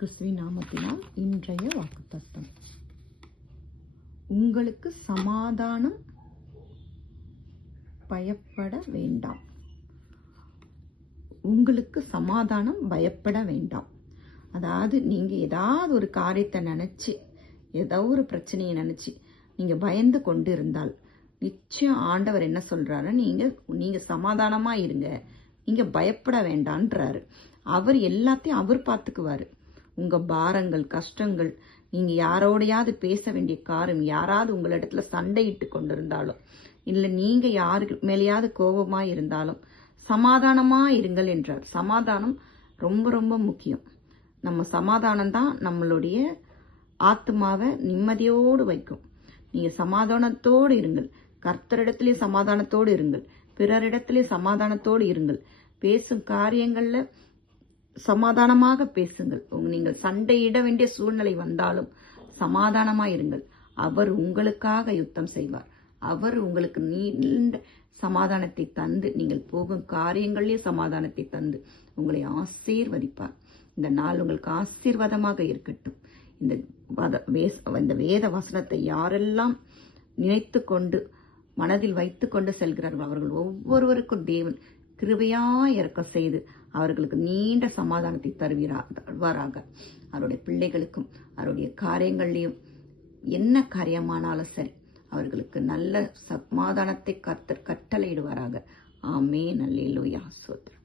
கிறிஸ்துவின் நாமத்தினால் இன்றைய வாக்குத்தத்தம். உங்களுக்கு சமாதானம், பயப்பட வேண்டாம். உங்களுக்கு சமாதானம், பயப்பட வேண்டாம். அதாவது நீங்க ஏதாவது ஒரு காரியத்தை நினைச்சு, ஏதோ ஒரு பிரச்சனையை நினைச்சு நீங்க பயந்து கொண்டு இருந்தால் நிச்சயம் ஆண்டவர் என்ன சொல்றாரு, நீங்க சமாதானமா இருங்க, நீங்க பயப்பட வேண்டான்றாரு. அவர் எல்லாத்தையும் அவர் பார்த்துக்குவாரு. உங்க பாரங்கள், கஷ்டங்கள், நீங்க யாரோடையாவது பேச வேண்டிய காரியம், யாராவது உங்களிடத்துல சண்டையிட்டு கொண்டிருந்தாலும், இல்லை நீங்க யாருக்கு மேலேயாவது கோபமா இருந்தாலும் சமாதானமா இருங்கள் என்றார். சமாதானம் ரொம்ப ரொம்ப முக்கியம். நம்ம சமாதானம் தான் நம்மளுடைய ஆத்மாவை நிம்மதியோடு வைக்கும். நீங்க சமாதானத்தோடு இருங்கள். கர்த்தரிடத்திலே சமாதானத்தோடு இருங்கள். பிறரிடத்திலே சமாதானத்தோடு இருங்கள். பேசும் காரியங்கள்ல சமாதானமாக பேசுங்கள். நீங்கள் சண்டையிட வேண்டிய சூழ்நிலை வந்தாலும் சமாதானமா இருங்கள். அவர் உங்களுக்காக யுத்தம் செய்வார். அவர் உங்களுக்கு நீண்ட சமாதானத்தை தந்து, நீங்கள் போகும் காரியங்களிலே சமாதானத்தை தந்து உங்களை ஆசீர்வதிப்பார். இந்த நாள் உங்களுக்கு ஆசீர்வாதமாக இருக்கட்டும். இந்த வேத வசனத்தை யாரெல்லாம் நினைத்து கொண்டு மனதில் வைத்து கொண்டு செல்கிறார்கள் அவர்கள் ஒவ்வொருவருக்கும் தேவன் கிருபையாய் இறக்க செய்து அவர்களுக்கு நீண்ட சமாதானத்தை தருவாராக. அவருடைய பிள்ளைகளுக்கும் அவருடைய காரியங்களையும் என்ன காரியமானாலும் சரி அவர்களுக்கு நல்ல சமாதானத்தை கர்த்தர் கட்டளையிடுவாராக. ஆமென். அல்லேலூயா. ஸ்தோத்திரம்.